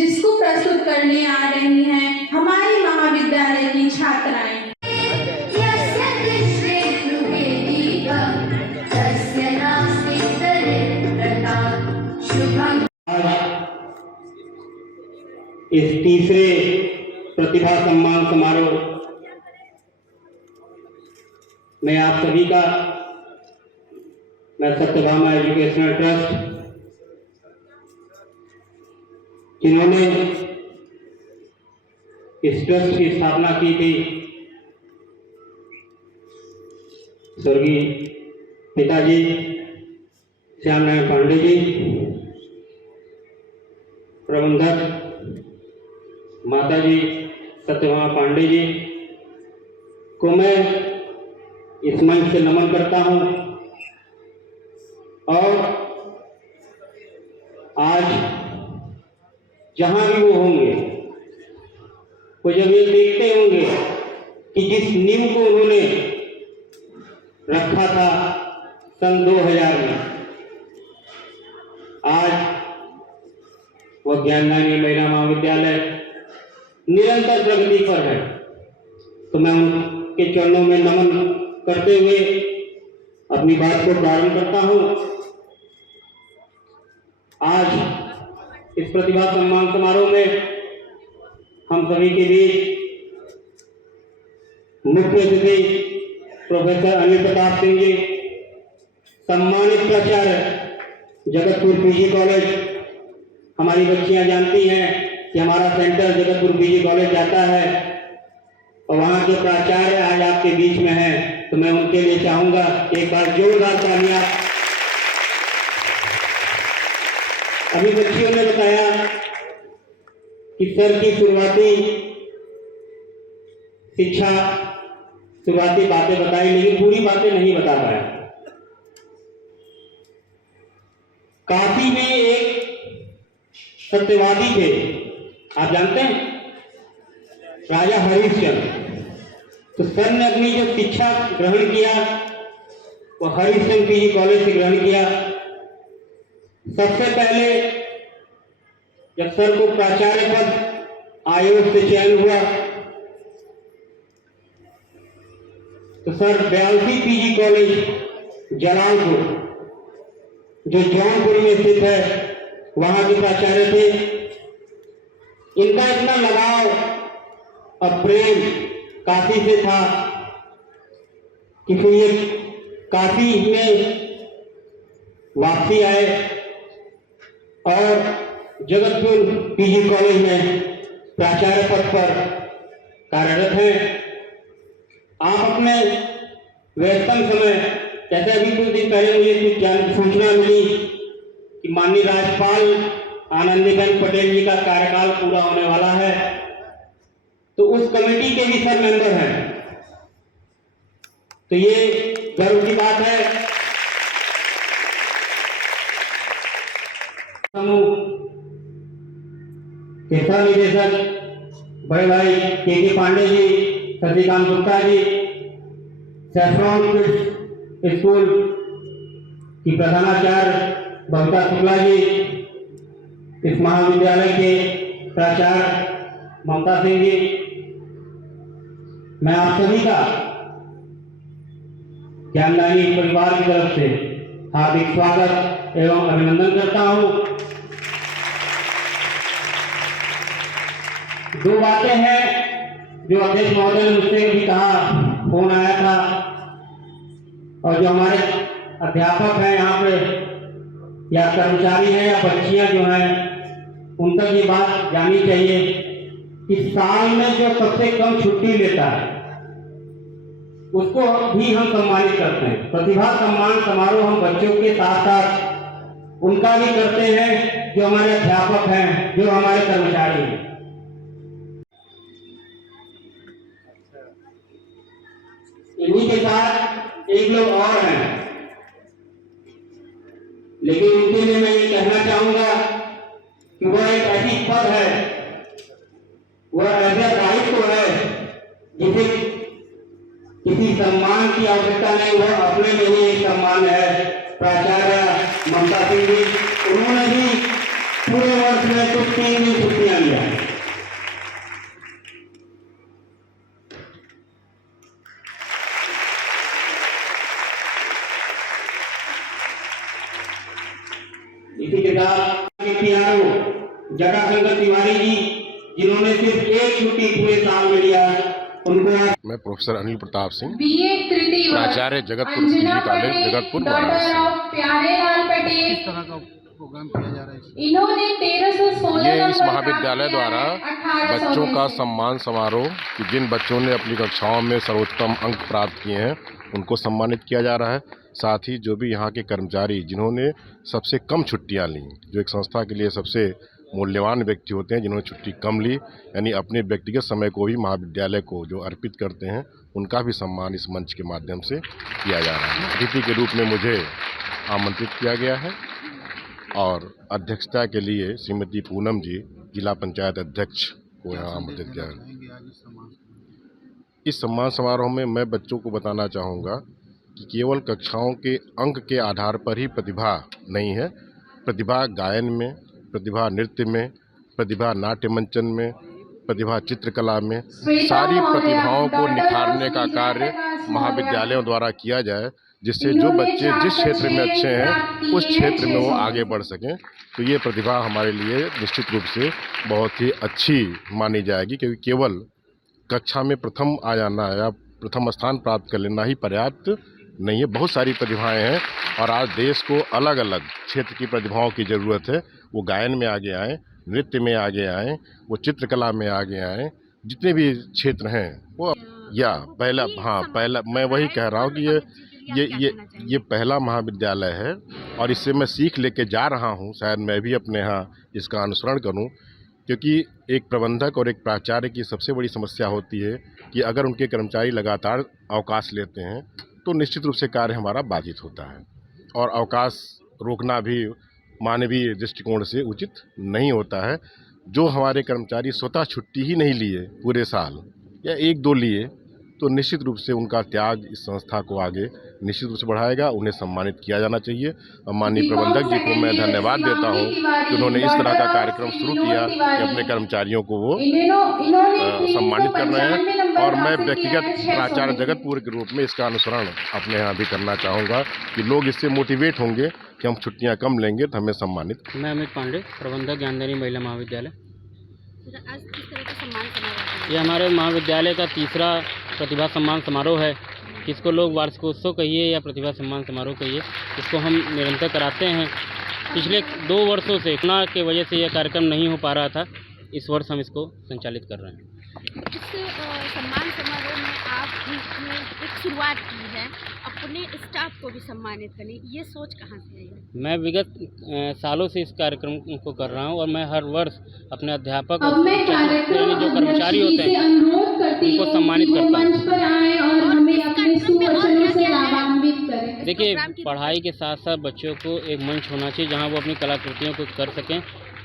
जिसको प्रस्तुत करने आ रही हैं हमारी महाविद्यालय की छात्राएं। इस तीसरे प्रतिभा सम्मान समारोह में आप सभी का मैं सत्यभामा एजुकेशनल ट्रस्ट, जिन्होंने इस ट्रस्ट की स्थापना की थी, स्वर्गीय पिताजी श्याम नारायण पांडे जी, प्रबंधक माताजी सत्यभामा पांडे जी को मैं इस मंच से नमन करता हूं। और आज जहां भी वो होंगे, वो जब ये देखते होंगे कि जिस नींव को उन्होंने रखा था सन 2000 में, आज वह ज्ञानदायिनी महिला महाविद्यालय निरंतर प्रगति पर है, तो मैं उनके चरणों में नमन करते हुए अपनी बात को प्रारंभ करता हूं। आज इस प्रतिभा सम्मान समारोह में हम सभी के बीच मुख्य अतिथि प्रोफेसर अनिल प्रताप सिंह जी, सम्मानित प्राचार्य जगतपुर पीजी कॉलेज। हमारी बच्चियां जानती हैं कि हमारा सेंटर जगतपुर पीजी कॉलेज जाता है और वहाँ के प्राचार्य आज आपके बीच में हैं, तो मैं उनके लिए चाहूंगा एक बार जोरदार तालियां। अभी बच्चियों ने बताया कि सर की शुरुआती शिक्षा, शुरुआती बातें बताई, लेकिन पूरी बातें नहीं बता पाया। काशी में एक सत्यवादी थे, आप जानते हैं, राजा हरिश्चंद्र। तो सर ने अपनी जो शिक्षा ग्रहण किया वो हरिश्चंद्र पीजी कॉलेज से ग्रहण किया। सबसे पहले जब सर को प्राचार्य पद आयोग से चयन हुआ तो सर 82 पीजी कॉलेज जलालपुर, जो जौनपुर में स्थित है, वहां के प्राचार्य थे। इनका इतना लगाव और प्रेम काशी से था कि फिर ये काशी में वापसी आए और जगतपुर पीजी कॉलेज में प्राचार्य पद पर कार्यरत हैं। आप अपने व्यस्तम समय, जैसे अभी कुछ दिन पहले मुझे कुछ सूचना मिली कि माननीय राज्यपाल आनंदीबेन पटेल जी का कार्यकाल पूरा होने वाला है, तो उस कमेटी के भी सर मेंबर हैं, तो ये गर्व की बात है। शिक्षा निदेशक बड़े भाई के पांडे जी, शशिकांत गुप्ता जी, सैफ्रॉन स्कूल की प्रधानाचार्य बबीता शुक्ला जी, इस महाविद्यालय के प्राचार्य ममता सिंह जी, मैं आप सभी का ज्ञानदायिनी परिवार की तरफ से हार्दिक स्वागत एवं अभिनंदन करता हूं। दो बातें हैं जो अध्यक्ष महोदय ने मुझसे भी कहा, फोन आया था, और जो हमारे अध्यापक हैं यहाँ पे या कर्मचारी हैं या बच्चियां जो हैं, उन तक ये बात जानी चाहिए कि साल में जो सबसे कम छुट्टी लेता है उसको भी हम सम्मानित करते हैं। प्रतिभा सम्मान समारोह हम बच्चों के साथ साथ उनका भी करते हैं जो हमारे अध्यापक हैं, जो हमारे कर्मचारी हैं। इन्हीं के साथ एक लोग और हैं, लेकिन उनके लिए मैं ये कहना चाहूंगा कि वह एक ऐसी पद है, वह ऐसा दायित्व है जिसे किसी सम्मान की आवश्यकता नहीं, वह अपने में ही एक सम्मान है। प्राचार्य ममता सिंह जी, उन्होंने भी पूरे वर्ष बच गए तो 3 दिन छुट्टियां लिया। इसी के साथ PRO जटाशंकर तिवारी जी, जिन्होंने सिर्फ 1 छुट्टी पूरे साल में लिया, उनको मैं प्रोफेसर अनिल प्रताप सिंह, बीए तृतीय वर्ष प्राचार्य जगतपुर पीजी कॉलेज जगतपुर वाराणसी। प्यारेलाल पटेल, किस तरह का प्रोग्राम किया जा रहा है? इन्होंने 1316 ये इस महाविद्यालय द्वारा बच्चों का सम्मान समारोह, कि जिन बच्चों ने अपनी कक्षाओं में सर्वोत्तम अंक प्राप्त किए हैं उनको सम्मानित किया जा रहा है। साथ ही जो भी यहाँ के कर्मचारी जिन्होंने सबसे कम छुट्टियाँ लीं, जो एक संस्था के लिए सबसे मूल्यवान व्यक्ति होते हैं, जिन्होंने छुट्टी कम ली, यानी अपने व्यक्तिगत समय को भी महाविद्यालय को जो अर्पित करते हैं, उनका भी सम्मान इस मंच के माध्यम से किया जा रहा है। अतिथि के रूप में मुझे आमंत्रित किया गया है और अध्यक्षता के लिए श्रीमती पूनम जी, जिला पंचायत अध्यक्ष, को यहाँ आमंत्रित किया है। इस सम्मान समारोह में मैं बच्चों को बताना चाहूँगा कि केवल कक्षाओं के अंक के आधार पर ही प्रतिभा नहीं है। प्रतिभा गायन में, प्रतिभा नृत्य में, प्रतिभा नाट्य मंचन में, प्रतिभा चित्रकला में, सारी प्रतिभाओं को निखारने का कार्य महाविद्यालयों द्वारा किया जाए, जिससे जो बच्चे जिस क्षेत्र में अच्छे हैं उस क्षेत्र में वो आगे बढ़ सकें। तो ये प्रतिभा हमारे लिए निश्चित रूप से बहुत ही अच्छी मानी जाएगी, क्योंकि केवल कक्षा में प्रथम आ जाना या प्रथम स्थान प्राप्त कर लेना ही पर्याप्त नहीं है। बहुत सारी प्रतिभाएं हैं और आज देश को अलग अलग क्षेत्र की प्रतिभाओं की ज़रूरत है। वो गायन में आगे आएँ, नृत्य में आगे आएँ, वो चित्रकला में आगे आएँ, जितने भी क्षेत्र हैं वो। या पहला मैं वही कह रहा हूँ कि ये पहला महाविद्यालय है और इससे मैं सीख लेके जा रहा हूँ। शायद मैं भी अपने यहाँ इसका अनुसरण करूँ, क्योंकि एक प्रबंधक और एक प्राचार्य की सबसे बड़ी समस्या होती है कि अगर उनके कर्मचारी लगातार अवकाश लेते हैं तो निश्चित रूप से कार्य हमारा बाधित होता है, और अवकाश रोकना भी मानवीय दृष्टिकोण से उचित नहीं होता है। जो हमारे कर्मचारी स्वतः छुट्टी ही नहीं लिए पूरे साल या 1-2 लिए, तो निश्चित रूप से उनका त्याग इस संस्था को आगे निश्चित रूप से बढ़ाएगा। उन्हें सम्मानित किया जाना चाहिए और माननीय प्रबंधक जी को मैं धन्यवाद देता हूं कि उन्होंने इस तरह का कार्यक्रम शुरू किया कि अपने कर्मचारियों को वो सम्मानित कर रहे हैं। और मैं व्यक्तिगत प्राचार्य जगतपुर के रूप में इसका अनुसरण अपने यहाँ भी करना चाहूँगा कि लोग इससे मोटिवेट होंगे कि हम छुट्टियाँ कम लेंगे तो हमें सम्मानित। मैं अमित पांडे, प्रबंधक ज्ञानदेनी महिला महाविद्यालय। आज किस तरह का सम्मान समारोह? ये हमारे महाविद्यालय का तीसरा प्रतिभा सम्मान समारोह है। इसको लोग वार्षिकोत्सव कहिए या प्रतिभा सम्मान समारोह कहिए, इसको हम निरंतर कराते हैं। पिछले 2 वर्षों से कोरोना के वजह से यह कार्यक्रम नहीं हो पा रहा था, इस वर्ष हम इसको संचालित कर रहे हैं। इस सम्मान समारोह में आपने एक शुरुआत की है अपने स्टाफ को भी सम्मानित करने, ये सोच कहाँ से आई है? मैं विगत सालों से इस कार्यक्रम को कर रहा हूँ और मैं हर वर्ष अपने अध्यापक अब और मैं कार्यक्रम जो कर्मचारी होते हैं अनुरोध करती उनको हूं सम्मानित कि वो करता हूं। मंच पर आएं और हमें अपने सुवचनों से लाभान्वित करें। देखिए, पढ़ाई के साथ साथ बच्चों को एक मंच होना चाहिए जहाँ वो अपनी कलाकृतियों को कर सकें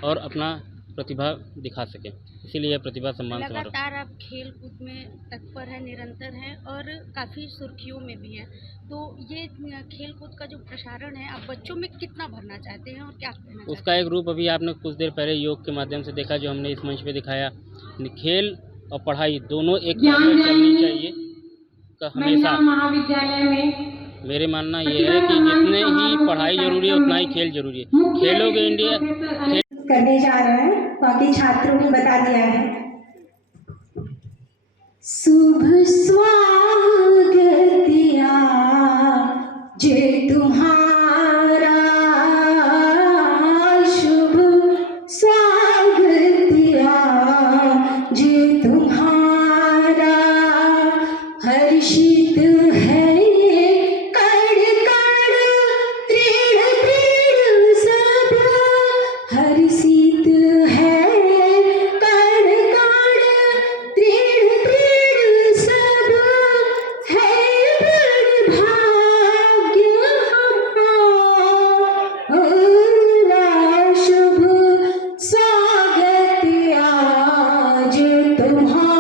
और अपना प्रतिभा दिखा सकें, इसीलिए यह प्रतिभा सम्मान समारोह। लगातार आप खेल कूद में तत्पर हैं, निरंतर हैं और काफ़ी सुर्खियों में भी हैं, तो ये खेल कूद का जो प्रसारण है आप बच्चों में कितना भरना चाहते हैं और क्या कहना चाहते हैं? उसका एक रूप अभी आपने कुछ देर पहले योग के माध्यम से देखा, जो हमने इस मंच पे दिखाया। खेल और पढ़ाई दोनों एक साथ चलनी चाहिए हमेशा। महाविद्यालय में मेरे मानना ये है कि जितने ही पढ़ाई जरूरी है उतना ही खेल जरूरी है। खेलोगे इंडिया करने जा रहे हैं, बाकी छात्रों ने बता दिया है। शुभ स्वागतिया जे तुम्हारा, शुभ स्वागतिया जे तुम्हारा, हर्षित है कण कण तृण तृण सदा, हर्षित है कण कण तृण तृण सदा, है बड़ भाग्य हमारा, शुभ स्वागत आज तुम्हारा।